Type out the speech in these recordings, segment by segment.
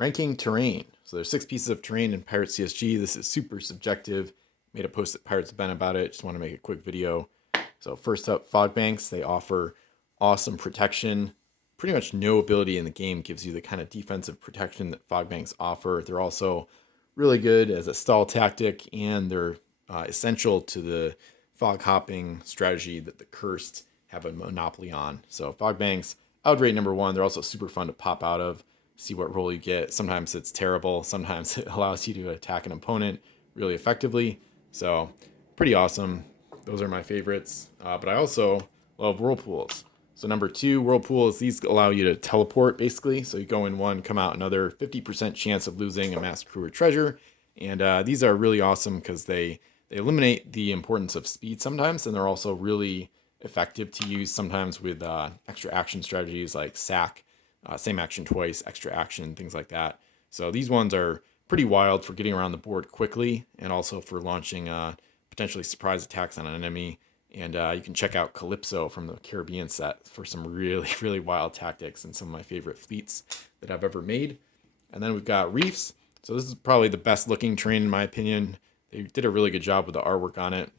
Ranking terrain. So there's 6 pieces of terrain in Pirate CSG. This is super subjective. Made a post at Pirates Ben about it. Just want to make a quick video. So first up, fog banks. They offer awesome protection. Pretty much no ability in the game gives you the kind of defensive protection that fog banks offer. They're also really good as a stall tactic, and they're essential to the fog hopping strategy that the cursed have a monopoly on. So fog banks, I would rate number 1. They're also super fun to pop out of, see what roll you get. Sometimes it's terrible. Sometimes it allows you to attack an opponent really effectively. So pretty awesome. Those are my favorites. But I also love whirlpools. So number 2, whirlpools, these allow you to teleport basically. So you go in one, come out another, 50% chance of losing a master crew or treasure. And these are really awesome because they eliminate the importance of speed sometimes, and they're also really effective to use sometimes with extra action strategies like sack, same action twice, extra action, things like that. So these ones are pretty wild for getting around the board quickly, and also for launching potentially surprise attacks on an enemy. And you can check out Calypso from the Caribbean set for some really, really wild tactics and some of my favorite fleets that I've ever made. And then we've got Reefs. So this is probably the best looking terrain in my opinion. They did a really good job with the artwork on it.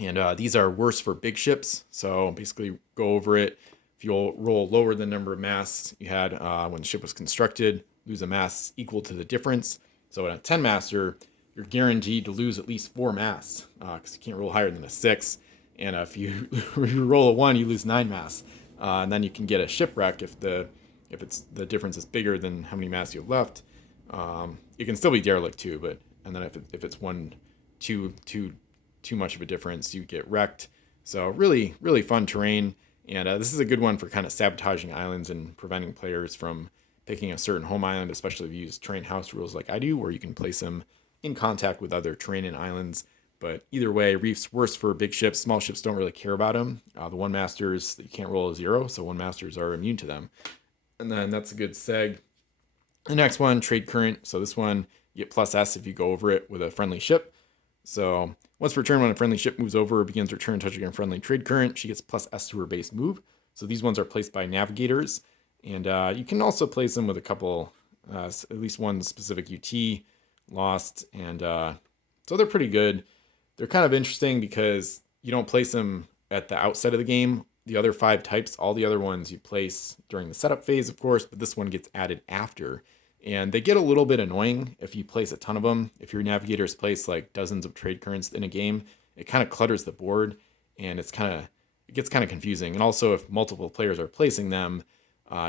And these are worse for big ships. So basically go over it. If you'll roll lower than the number of masts you had when the ship was constructed, lose a mast equal to the difference. So in a 10 master, you're guaranteed to lose at least 4 masts because you can't roll higher than a 6. And if you roll a 1, you lose 9 masts. And then you can get a shipwreck if the difference is bigger than how many masts you have left. You can still be derelict too, but and then if it's too much of a difference, you get wrecked. So really, really fun terrain. And this is a good one for kind of sabotaging islands and preventing players from picking a certain home island, especially if you use terrain house rules like I do, where you can place them in contact with other terrain and islands. But either way, Reef's worse for big ships. Small ships don't really care about them. The one masters, you can't roll a 0, so one masters are immune to them. And then that's a good seg. The next one, trade current. So this one, you get plus S if you go over it with a friendly ship. So once per turn, when a friendly ship moves over or begins her turn touching a friendly trade current, she gets plus S to her base move. So these ones are placed by navigators. And you can also place them with a couple, at least one specific UT lost. And so they're pretty good. They're kind of interesting because you don't place them at the outset of the game. The other 5 types, all the other ones you place during the setup phase, of course, but this one gets added after. And they get a little bit annoying if you place a ton of them. If your navigators place like dozens of trade currents in a game, it kind of clutters the board, and it gets kind of confusing. And also, if multiple players are placing them,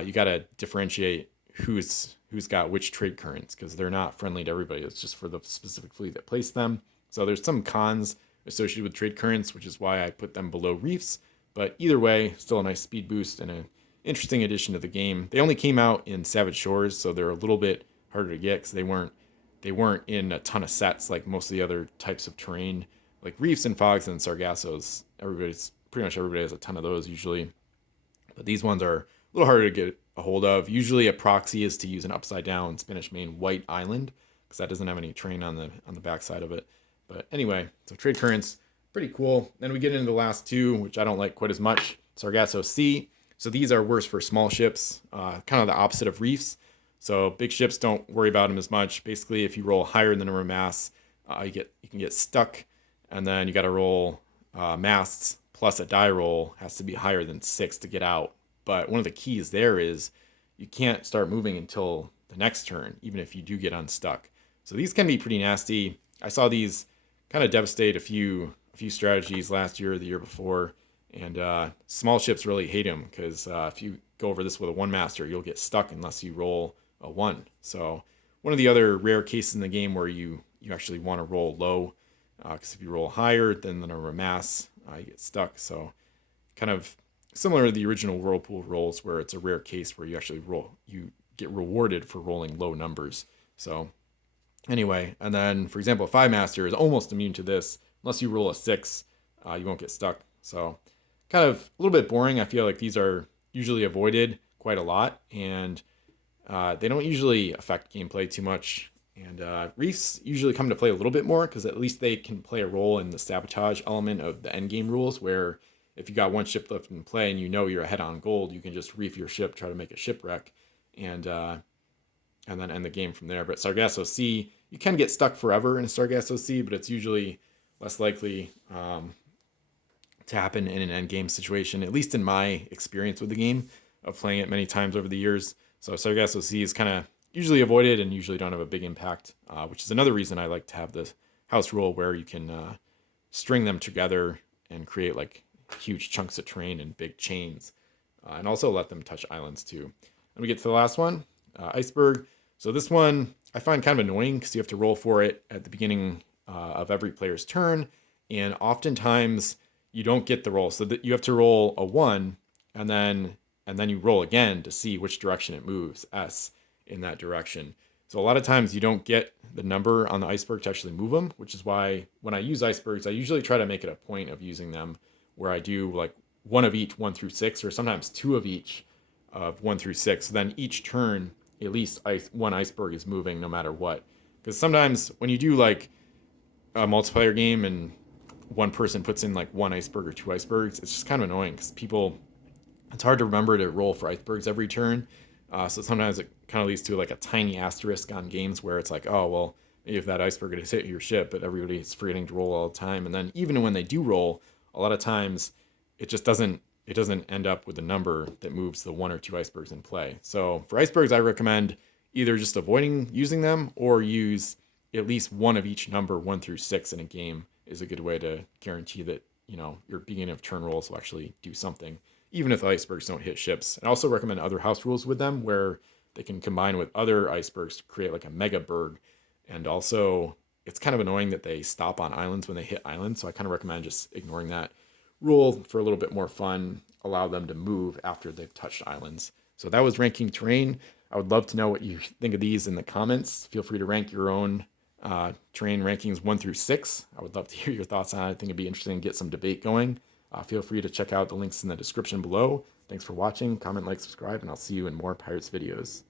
you got to differentiate who's got which trade currents because they're not friendly to everybody. It's just for the specific fleet that placed them. So there's some cons associated with trade currents, which is why I put them below Reefs. But either way, still a nice speed boost and an interesting addition to the game. They only came out in Savage Shores, so they're a little bit harder to get because they weren't in a ton of sets like most of the other types of terrain, like Reefs and Fogs and Sargassos. Pretty much everybody has a ton of those usually, but these ones are a little harder to get a hold of. Usually a proxy is to use an upside down Spanish main white island because that doesn't have any terrain on the backside of it. But anyway, so trade currents, pretty cool. Then we get into the last 2, which I don't like quite as much. Sargasso Sea. So these are worse for small ships, kind of the opposite of Reefs. So big ships, don't worry about them as much. Basically, if you roll higher than the number of masts, you can get stuck, and then you got to roll masts plus a die roll has to be higher than 6 to get out. But one of the keys there is you can't start moving until the next turn, even if you do get unstuck. So these can be pretty nasty. I saw these kind of devastate a few strategies last year or the year before, and small ships really hate them because if you go over this with a 1 master, you'll get stuck unless you roll a 1. So one of the other rare cases in the game where you actually want to roll low, because if you roll higher than the number of masts, you get stuck. So kind of similar to the original Whirlpool rolls, where it's a rare case where you get rewarded for rolling low numbers. So anyway, and then for example, a 5 master is almost immune to this. Unless you roll a 6, you won't get stuck. So kind of a little bit boring. I feel like these are usually avoided quite a lot, and they don't usually affect gameplay too much. And Reefs usually come to play a little bit more because at least they can play a role in the sabotage element of the endgame rules, where if you got 1 ship left in play and you know you're ahead on gold, you can just reef your ship, try to make a shipwreck, and and then end the game from there. But Sargasso Sea, you can get stuck forever in a Sargasso Sea, but it's usually less likely to happen in an end game situation, at least in my experience with the game of playing it many times over the years. So Sargasso Sea is kind of usually avoided and usually don't have a big impact, which is another reason I like to have the house rule where you can string them together and create like huge chunks of terrain and big chains, and also let them touch islands too. And we get to the last one, Iceberg. So this one I find kind of annoying because you have to roll for it at the beginning of every player's turn, and oftentimes you don't get the roll. So that you have to roll a 1 and then you roll again to see which direction it moves, S, in that direction. So a lot of times you don't get the number on the iceberg to actually move them, which is why when I use icebergs, I usually try to make it a point of using them where I do like one of each 1 through 6, or sometimes 2 of each of 1 through 6. So then each turn, at least one iceberg is moving no matter what. Because sometimes when you do like a multiplayer game and one person puts in like 1 iceberg or 2 icebergs, it's just kind of annoying because it's hard to remember to roll for icebergs every turn. So sometimes it kind of leads to like a tiny asterisk on games where it's like, oh, well, if that iceberg has hit your ship, but everybody's forgetting to roll all the time. And then even when they do roll, a lot of times it just doesn't end up with a number that moves the 1 or 2 icebergs in play. So for icebergs, I recommend either just avoiding using them or use at least 1 of each number 1 through 6 in a game is a good way to guarantee that, your beginning of turn rolls will actually do something, even if the icebergs don't hit ships. I also recommend other house rules with them where they can combine with other icebergs to create like a mega berg. And also, it's kind of annoying that they stop on islands when they hit islands, so I kind of recommend just ignoring that rule for a little bit more fun, allow them to move after they've touched islands. So that was ranking terrain. I would love to know what you think of these in the comments. Feel free to rank your own terrain rankings 1 through 6. I would love to hear your thoughts on it. I think it'd be interesting to get some debate going. Feel free to check out the links in the description below. Thanks for watching. Comment, like, subscribe, and I'll see you in more Pirates videos.